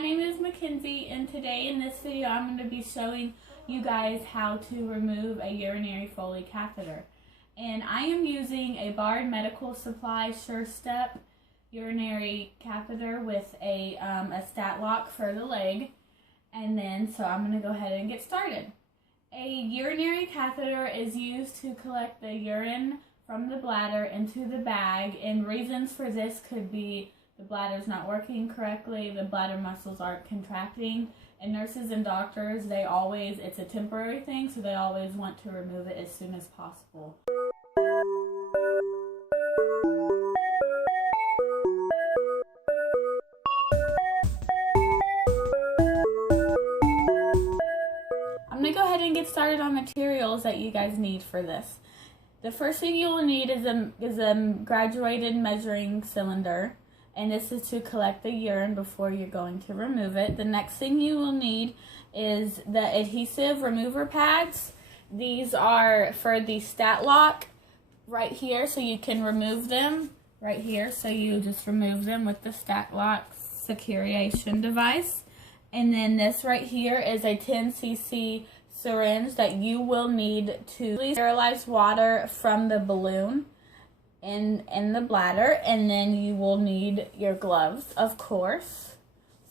my name is Mackenzie, and today in this video I'm going to be showing you guys how to remove a urinary Foley catheter. And I am using a Bard Medical Supply SureStep urinary catheter with a stat lock for the leg. And then, so I'm going to go ahead and get started. A urinary catheter is used to collect the urine from the bladder into the bag, and reasons for this could be the bladder's not working correctly, the bladder muscles aren't contracting, and nurses and doctors, it's a temporary thing, so they always want to remove it as soon as possible. I'm going to go ahead and get started on materials that you guys need for this. The first thing you will need is a graduated measuring cylinder, and this is to collect the urine before you're going to remove it. The next thing you will need is the adhesive remover pads. These are for the stat lock right here, so you can remove them right here. So you just remove them with the stat lock securization device. And then this right here is a 10 cc syringe that you will need to sterilize water from the balloon in the bladder, and then you will need your gloves, of course,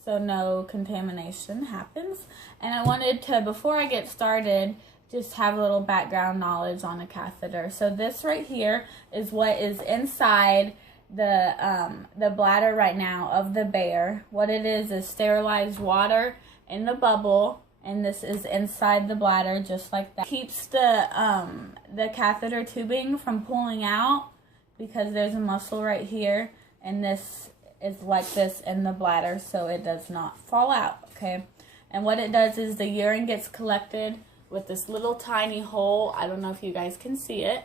so no contamination happens. And I wanted to, before I get started, just have a little background knowledge on a catheter. So this right here is what is inside the bladder right now of the bear. What it is sterilized water in the bubble, and this is inside the bladder just like that. Keeps the catheter tubing from pulling out, because there's a muscle right here, and this is like this in the bladder so it does not fall out, okay? And what it does is the urine gets collected with this little tiny hole. I don't know if you guys can see it,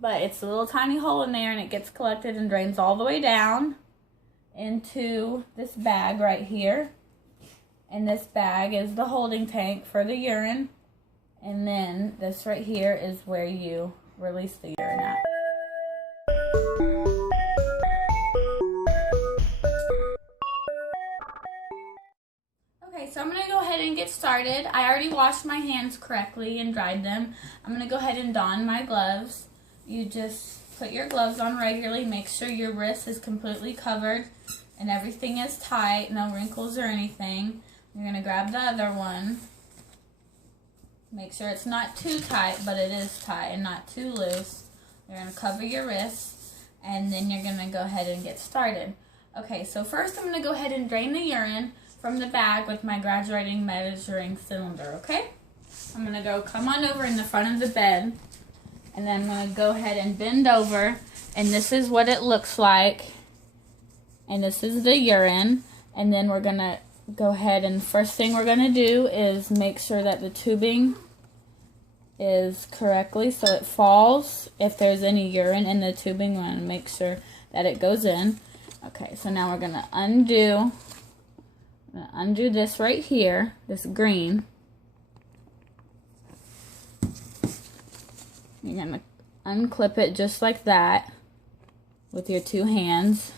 but it's a little tiny hole in there, and it gets collected and drains all the way down into this bag right here. And this bag is the holding tank for the urine, and then this right here is where you release the urine at. Okay, so I'm going to go ahead and get started. I already washed my hands correctly and dried them. I'm going to go ahead and don my gloves. You just put your gloves on regularly. Make sure your wrist is completely covered and everything is tight, no wrinkles or anything. You're going to grab the other one. Make sure it's not too tight, but it is tight and not too loose. You're going to cover your wrists, and then you're going to go ahead and get started. Okay, so first I'm going to go ahead and drain the urine from the bag with my graduating measuring cylinder, okay? I'm going to come on over in the front of the bed, and then I'm going to go ahead and bend over, and this is what it looks like. And this is the urine, and then we're going to go ahead, and first thing we're going to do is make sure that the tubing is correctly so it falls. If there's any urine in the tubing, we want to make sure that it goes in. Okay, so now we're going to undo this right here, this green. You're going to unclip it just like that with your two hands.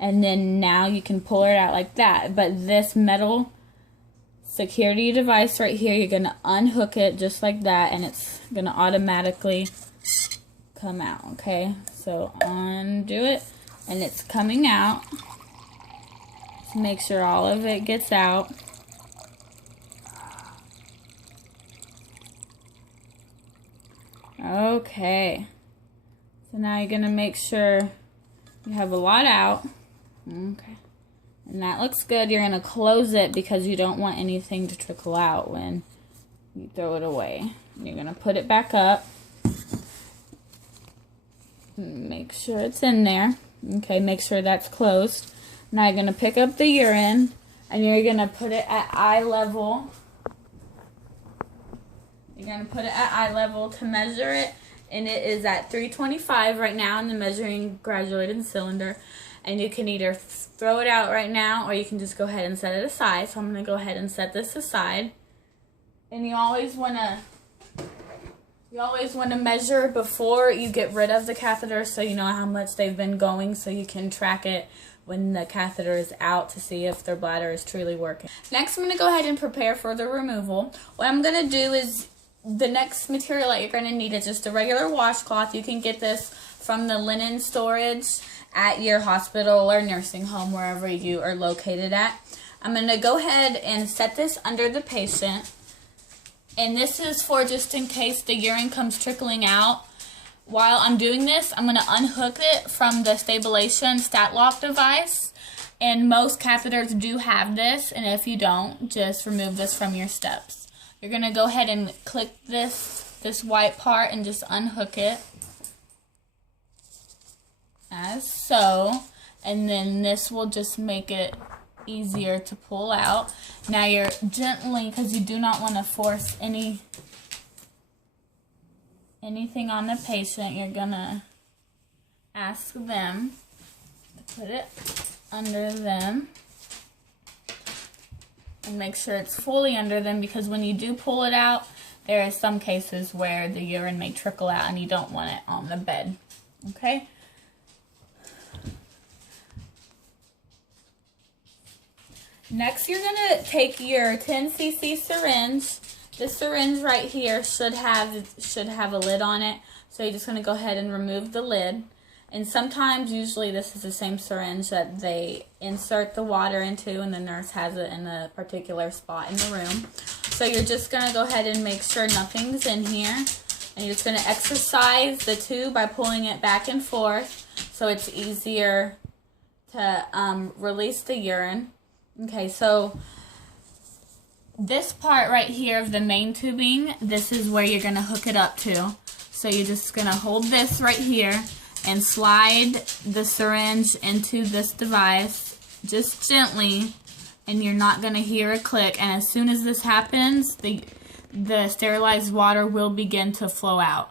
And then now you can pull it out like that. But this metal security device right here, you're going to unhook it just like that, and it's going to automatically come out, okay? So undo it, and it's coming out. Just make sure all of it gets out. Okay. So now you're going to make sure you have a lot out. Okay, and that looks good. You're going to close it because you don't want anything to trickle out when you throw it away. You're going to put it back up. Make sure it's in there. Okay, make sure that's closed. Now you're going to pick up the urine, and you're going to put it at eye level. You're going to put it at eye level to measure it, and it is at 325 right now in the measuring graduated cylinder. And you can either throw it out right now, or you can just go ahead and set it aside. So I'm going to go ahead and set this aside. And you always want to You always want to measure before you get rid of the catheter so you know how much they've been going, so you can track it when the catheter is out to see if their bladder is truly working. Next, I'm going to go ahead and prepare for the removal. What I'm going to do is, the next material that you're going to need is just a regular washcloth. You can get this from the linen storage at your hospital or nursing home, wherever you are located at. I'm going to go ahead and set this under the patient. And this is for just in case the urine comes trickling out. While I'm doing this, I'm going to unhook it from the stabilization stat lock device. And most catheters do have this, and if you don't, just remove this from your steps. You're going to go ahead and click this white part and just unhook it. As so. And then this will just make it easier to pull out. Now you're gently, because you do not want to force anything on the patient, you're gonna ask them to put it under them and make sure it's fully under them, because when you do pull it out, there are some cases where the urine may trickle out and you don't want it on the bed. Okay? Next, you're going to take your 10 cc syringe. This syringe right here should have a lid on it. So you're just going to go ahead and remove the lid. And sometimes, usually this is the same syringe that they insert the water into, and the nurse has it in a particular spot in the room. So you're just going to go ahead and make sure nothing's in here. And you're just going to exercise the tube by pulling it back and forth so it's easier to release the urine. Okay, so this part right here of the main tubing, this is where you're going to hook it up to. So you're just going to hold this right here and slide the syringe into this device just gently, and you're not going to hear a click. And as soon as this happens, the sterilized water will begin to flow out.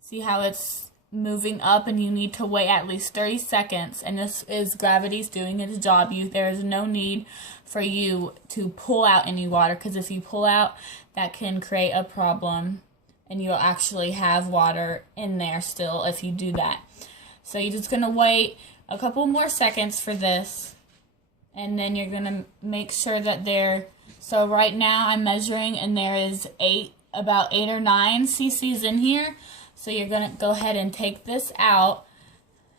See how it's moving up, and you need to wait at least 30 seconds, and this is gravity's doing its job. There is no need for you to pull out any water, because if you pull out, that can create a problem, and you'll actually have water in there still if you do that. So you're just going to wait a couple more seconds for this, and then you're going to make sure that so right now I'm measuring, and there is about 8 or 9 cc's in here. So you're going to go ahead and take this out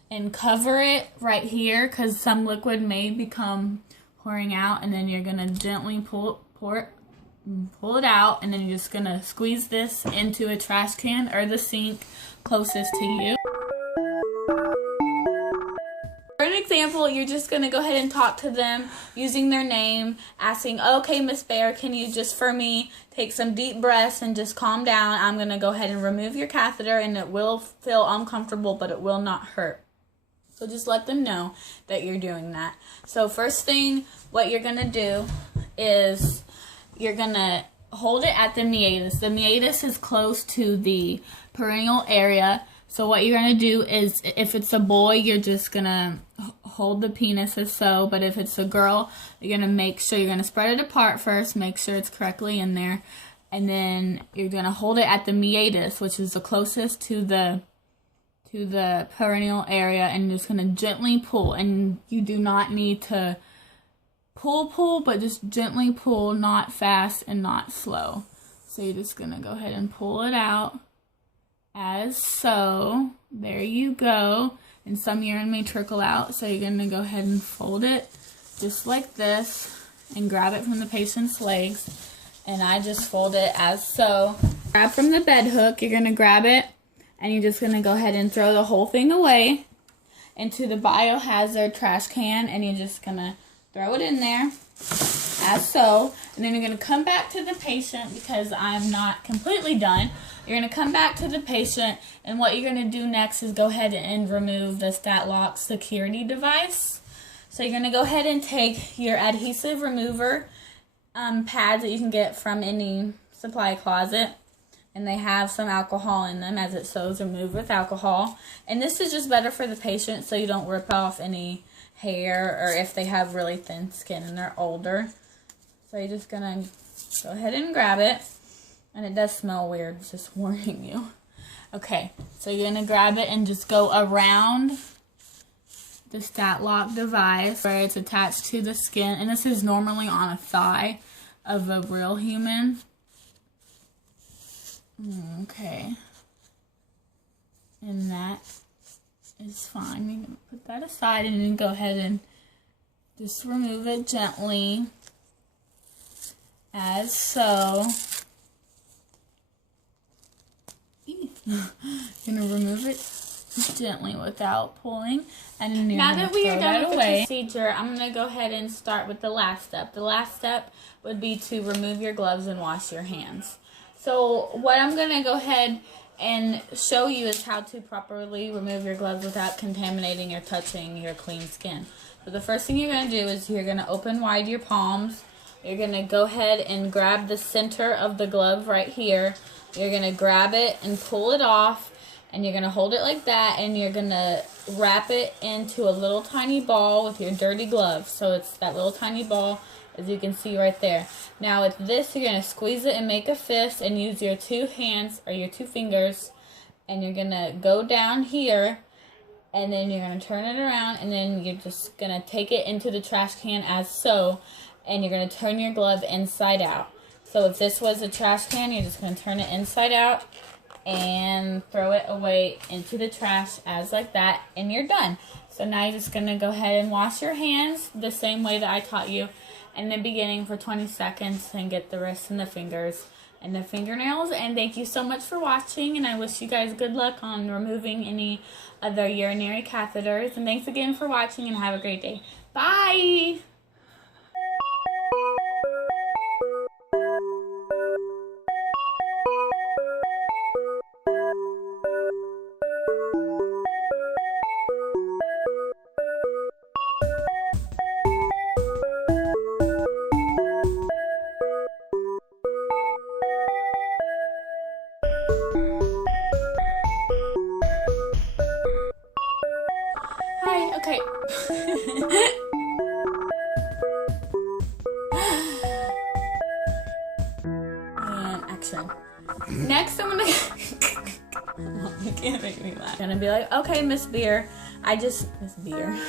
and cover it right here, because some liquid may become pouring out, and then you're going to gently pull it out, and then you're just going to squeeze this into a trash can or the sink closest to you. For an example, you're just going to go ahead and talk to them using their name, asking, okay, Miss Bear, can you just for me take some deep breaths and just calm down? I'm going to go ahead and remove your catheter, and it will feel uncomfortable, but it will not hurt. So just let them know that you're doing that. So first thing, what you're going to do is you're going to hold it at the meatus. The meatus is close to the perineal area. So what you're going to do is, if it's a boy, you're just going to hold the penis as so. But if it's a girl, you're going to make sure you're going to spread it apart first, make sure it's correctly in there. And then you're going to hold it at the meatus, which is the closest to the perineal area. And you're just going to gently pull. And you do not need to pull, but just gently pull, not fast and not slow. So you're just going to go ahead and pull it out. As so. There you go. And some urine may trickle out, so you're going to go ahead and fold it just like this and grab it from the patient's legs. And I just fold it as so. Grab from the bed hook, you're going to grab it, and you're just going to go ahead and throw the whole thing away into the Biohazard trash can, and you're just going to throw it in there as so. And then you're going to come back to the patient, because I'm not completely done. You're going to come back to the patient, and what you're going to do next is go ahead and remove the stat lock security device. So you're going to go ahead and take your adhesive remover pads that you can get from any supply closet, and they have some alcohol in them, as it says remove with alcohol. And this is just better for the patient, so you don't rip off any hair, or if they have really thin skin and they're older. So you're just going to go ahead and grab it. And it does smell weird, just warning you. Okay, so you're gonna grab it and just go around the stat lock device where it's attached to the skin. And this is normally on a thigh of a real human. Okay. And that is fine. You're gonna put that aside and then go ahead and just remove it gently, as so. You're gonna remove it gently without pulling, and then you're now that we are done with the procedure, I'm gonna go ahead and start with the last step. The last step would be to remove your gloves and wash your hands. So what I'm gonna go ahead and show you is how to properly remove your gloves without contaminating or touching your clean skin. So the first thing you're gonna do is you're gonna open wide your palms. You're gonna go ahead and grab the center of the glove right here. You're going to grab it and pull it off, and you're going to hold it like that, and you're going to wrap it into a little tiny ball with your dirty glove. So it's that little tiny ball, as you can see right there. Now with this, you're going to squeeze it and make a fist and use your two hands or your two fingers, and you're going to go down here, and then you're going to turn it around, and then you're just going to take it into the trash can as so, and you're going to turn your glove inside out. So if this was a trash can, you're just going to turn it inside out and throw it away into the trash as like that, and you're done. So now you're just going to go ahead and wash your hands the same way that I taught you in the beginning for 20 seconds and get the wrists and the fingers and the fingernails. And thank you so much for watching, and I wish you guys good luck on removing any other urinary catheters. And thanks again for watching, and have a great day. Bye! Okay. And action. Next, I'm gonna. You can't make me laugh. I'm gonna be like, okay, Miss Beer. Miss Beer.